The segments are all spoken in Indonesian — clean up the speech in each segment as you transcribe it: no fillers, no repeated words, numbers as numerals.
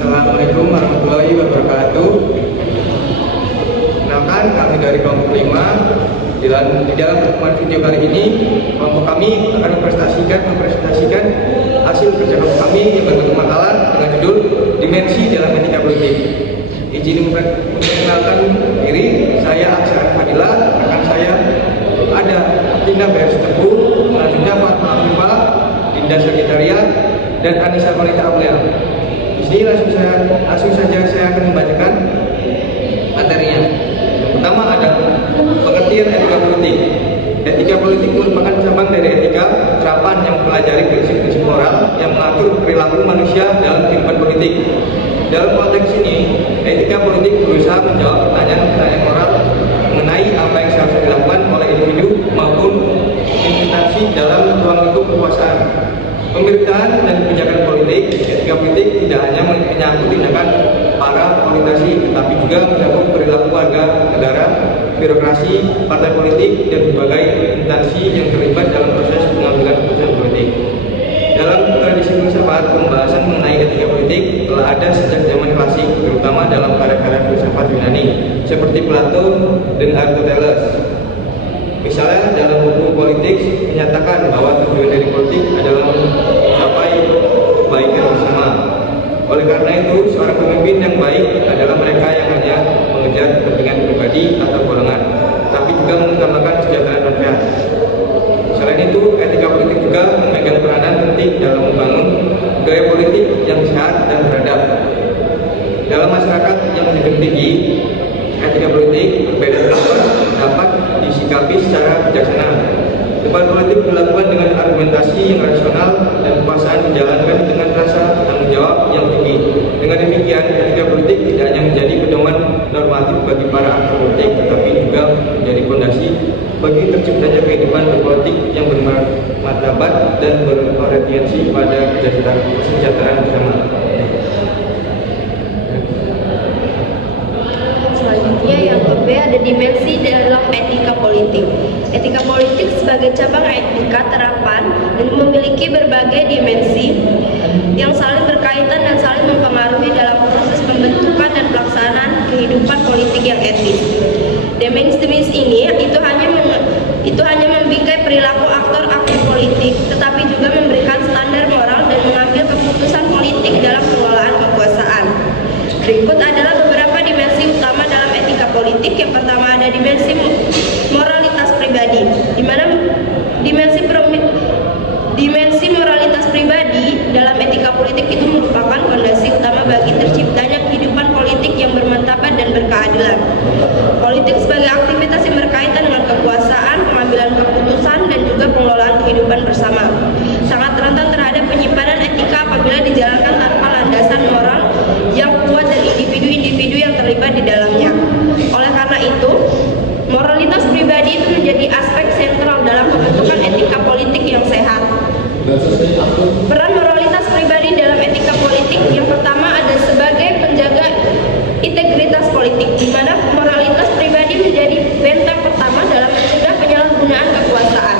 Assalamualaikum warahmatullahi wabarakatuh. Kenalkan, kami dari kelompok 5. Di dalam pertemuan video kali ini, kelompok kami akan mempresentasikan hasil kerja kelompok kami yang berbentuk makalah dengan judul Dimensi dalam Etika Politik. Izin memperkenalkan diri, saya Aksara Fadila, rekan saya ada Tina Beres Teguh, selanjutnya Fatma Afifah, Dinda Sekretariat, dan Anissa Konita Aulia. Di sini langsung saja saya akan membacakan materinya. Pertama ada pengertian etika politik. Etika politik merupakan cabang dari etika, terapan yang mempelajari prinsip-prinsip moral yang mengatur perilaku manusia dalam kehidupan politik. Dalam konteks ini, etika politik berusaha menjawab pertanyaan-pertanyaan moral mengenai apa yang seharusnya dilakukan oleh individu maupun instansi dalam ruang lingkup kekuasaan. Pemerintahan dan kebijakan politik, etika politik tidak hanya menyangkut tindakan para politisi, tetapi juga mencakup perilaku warga negara, birokrasi, partai politik, dan berbagai instansi yang terlibat dalam proses pengambilan keputusan politik. Dalam tradisi filsafat, pembahasan mengenai etika politik telah ada sejak zaman klasik, terutama dalam karya-karya filsafat Yunani, seperti Plato dan Aristoteles. Misalnya dalam buku politik menyatakan bahwa tujuan dari politik adalah mencapai kebaikan bersama. Oleh karena itu, seorang pemimpin yang baik adalah mereka yang hanya mengejar kepentingan pribadi atau golongan, tapi juga mengutamakan kesejahteraan rakyat. Selain itu, etika politik juga memegang peranan penting dalam membangun gaya politik yang sehat dan beradab. Dalam masyarakat yang menjunjung tinggi etika politik, perbedaan pendapat dapat disikapi secara bijaksana. Debat politik dilakukan dengan argumentasi yang rasional dan kekuasaan dijalankan dengan rasa tanggung jawab yang tinggi. Dengan demikian, etika politik tidak hanya menjadi pedoman normatif bagi para aktor politik, tetapi juga menjadi fondasi bagi terciptanya kehidupan berpolitik yang bermartabat dan berorientasi pada kesejahteraan bersama. Selanjutnya yang ke B ada dimensi dalam etika politik. Etika politik sebagai cabang etika terapan dan memiliki berbagai dimensi yang saling berkaitan dan saling mempengaruhi dalam proses pembentukan dan pelaksanaan kehidupan politik yang etis. Dimensi ini itu hanya membingkai perilaku aktor-aktor politik, tetapi juga memberikan standar moral dan mengambil keputusan politik dalam pengelolaan kekuasaan. Berikut adalah beberapa dimensi utama dalam etika politik. Yang pertama ada dimensi moralitas pribadi, di mana dimensi moralitas pribadi dalam etika politik itu merupakan fondasi utama bagi terciptanya kehidupan politik yang bermartabat dan berkeadilan. Politik sebagai aktivitas yang berkaitan dengan kekuasaan, pengambilan keputusan, dan juga pengelolaan kehidupan bersama. Sangat rentan terhadap penyimpanan etika apabila dijalankan tanpa landasan moral yang kuat dan individu-individu yang terlibat di dalamnya. Oleh karena itu, moralitas pribadi itu menjadi aspek sentral dalam pembentukan etika politik yang sehat. Peran moralitas pribadi dalam etika politik yang pertama ada sebagai penjaga integritas politik, di mana moralitas pribadi menjadi benteng pertama dalam mencegah penyalahgunaan kekuasaan.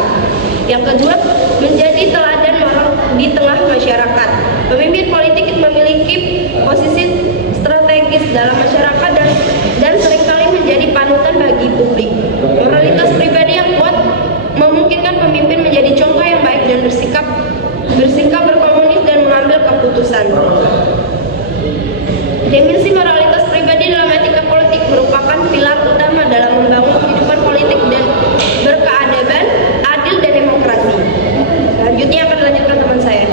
Yang kedua, menjadi teladan moral di tengah masyarakat. Pemimpin politik memiliki posisi strategis dalam masyarakat dan seringkali menjadi panutan bagi publik. Moralitas pribadi yang kuat memungkinkan pemimpin menjadi contoh yang baik dan bersikap berkomunis dan mengambil keputusan. Dimensi moralitas pribadi dalam etika politik merupakan pilar utama dalam membangun kehidupan politik dan berkeadaban, adil, dan demokrasi. Selanjutnya akan dilanjutkan teman saya.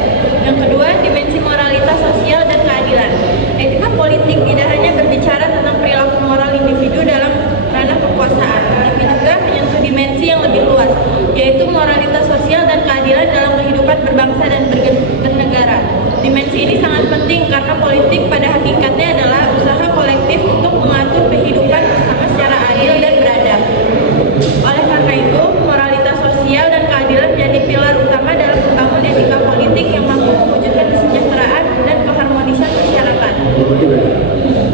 Yang kedua, dimensi moralitas sosial dan keadilan. Etika politik tidak hanya berbicara tentang perilaku moral individu dalam ranah kekuasaan, tapi juga menyentuh dimensi yang lebih luas, yaitu moralitas sosial dan keadilan dalam kehidupan berbangsa dan bernegara. Dimensi ini sangat penting karena politik pada hakikatnya adalah usaha kolektif untuk mengatur kehidupan bersama secara adil dan beradab. Oleh karena itu, moralitas sosial dan keadilan menjadi pilar utama dalam membangun etika politik yang mampu mewujudkan kesejahteraan dan keharmonisan masyarakat.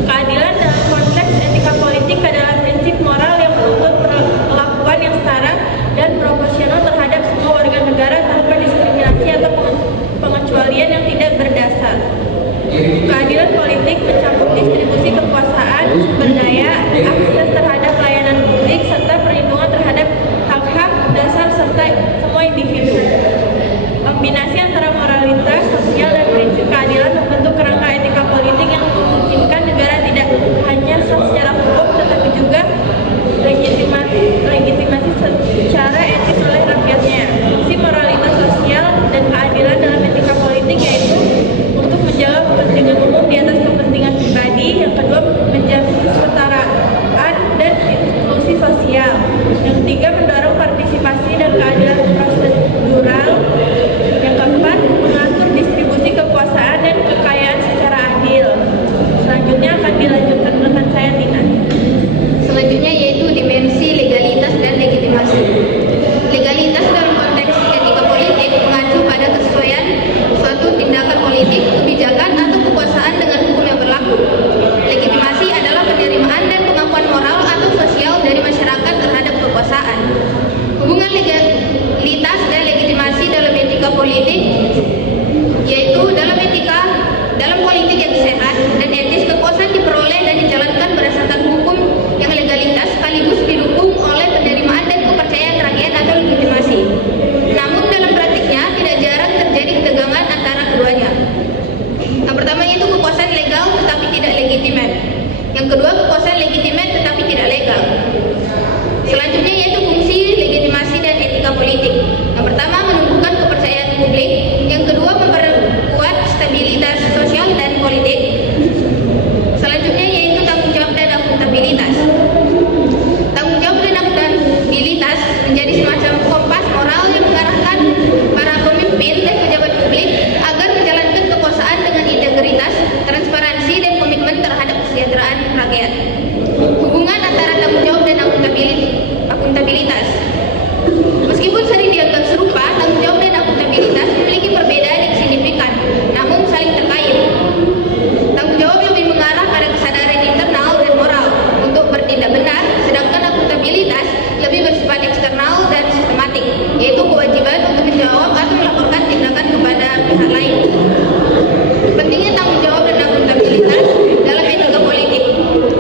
Keadilan dalam konteks etika politik adalah prinsip moral yang menuntut perlakuan yang setara dan proporsional terhadap semua warga negara tanpa diskriminasi atau pengecualian yang tidak berdasar. Keadilan politik politik, yaitu dalam politik yang sehat dan etis, kekuasaan diperoleh dan dijalankan berdasarkan hukum yang legalitas sekaligus didukung oleh penerimaan dan kepercayaan rakyat atau legitimasi. Namun dalam praktiknya tidak jarang terjadi ketegangan antara keduanya. Yang pertama yaitu kekuasaan legal tetapi tidak legitimate. Yang kedua kekuasaan legitimate tetapi tidak legal. Selanjutnya yaitu fungsi legitimasi dan etika politik. Yang pertama menumbuhkan kepercayaan publik. Yang kedua memperkuat stabilitas sosial dan politik. Selanjutnya yaitu tanggung jawab dan akuntabilitas. Tanggung jawab dan akuntabilitas menjadi semacam kompas moral yang mengarahkan para pemimpin dan pejabat publik agar menjalankan kekuasaan dengan integritas, transparansi, dan komitmen terhadap kesejahteraan rakyat. Hubungan antara tanggung jawab dan akuntabilitas. Meskipun sering dianggap serupa, tanggung jawab dan akuntabilitas memiliki perbedaan yang signifikan, namun saling terkait. Tanggung jawab lebih mengarah pada kesadaran internal dan moral untuk bertindak benar, sedangkan akuntabilitas lebih bersifat eksternal dan sistematik, yaitu kewajiban untuk menjawab atau melaporkan tindakan kepada pihak lain. Pentingnya tanggung jawab dan akuntabilitas dalam etika politik.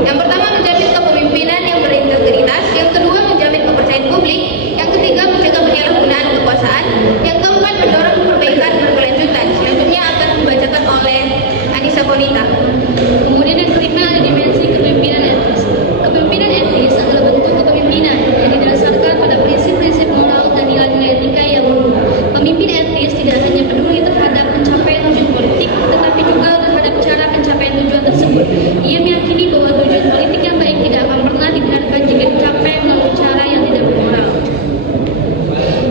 Yang pertama menjamin kepemimpinan yang berintegritas, yang kedua menjamin kepercayaan publik, yang ketiga mencegah penyalahgunaan kekuasaan, yang keempat mendorong perbaikan berkelanjutan. Selanjutnya akan dibacakan oleh Anissa Bonita. Kemudian yang kelima ada dimensi kepemimpinan etis. Kepemimpinan etis adalah bentuk kepemimpinan yang didasarkan pada prinsip-prinsip moral dan nilai-nilai etika yang luhur. Pemimpin etis tidak hanya peduli terhadap pencapaian tujuan politik, tetapi juga terhadap cara pencapaian tujuan tersebut. Ia meyakini bahwa tujuan politik yang baik tidak akan pernah dibenarkan jika dicapai melalui cara yang tidak bermoral.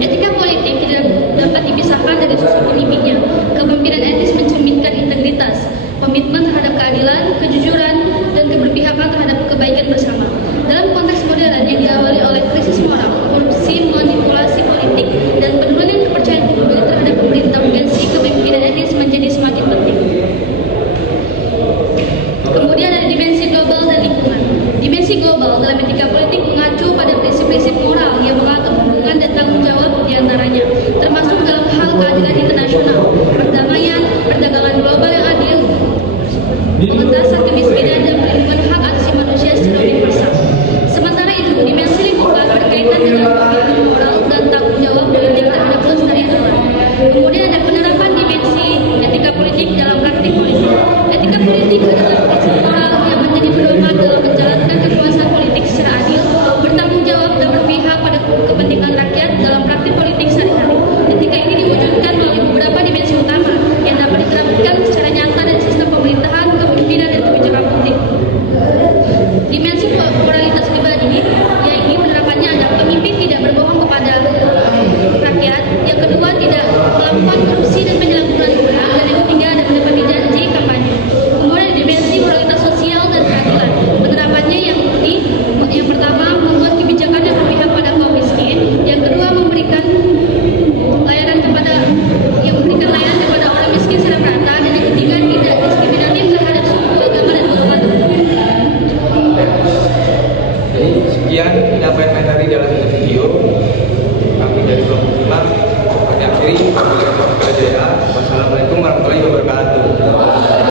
Etika politik tidak dapat dipisahkan dari sosok pemimpinnya. Kepemimpinan etis mencerminkan integritas, komitmen terhadap keadilan, kejujuran, dan keberpihakan terhadap kebaikan bersama. Dalam konteks modern yang diawali oleh krisis moral, korupsi, manipulasi politik, dan penurunan kepercayaan publik terhadap pemerintah, dimensi kepemimpinan etis menjadi semakin penting. Kemudian ada dimensi global dan lingkungan. Dimensi global dalam etika politik mengacu pada prinsip-prinsip moral yang mengatur hubungan dan tanggung jawab diantaranya, termasuk dalam hal keadilan internasional, perdamaian, perdagangan global yang adil, pengentasan kemiskinan, dan perlindungan hak asasi manusia secara universal. Sementara itu, dimensi lingkungan berkaitan dengan komitmen moral dan tanggung jawab politik terhadap kelestarian alam. Kemudian ada penerapan dimensi etika politik dalam praktik politik. Etika politik adalah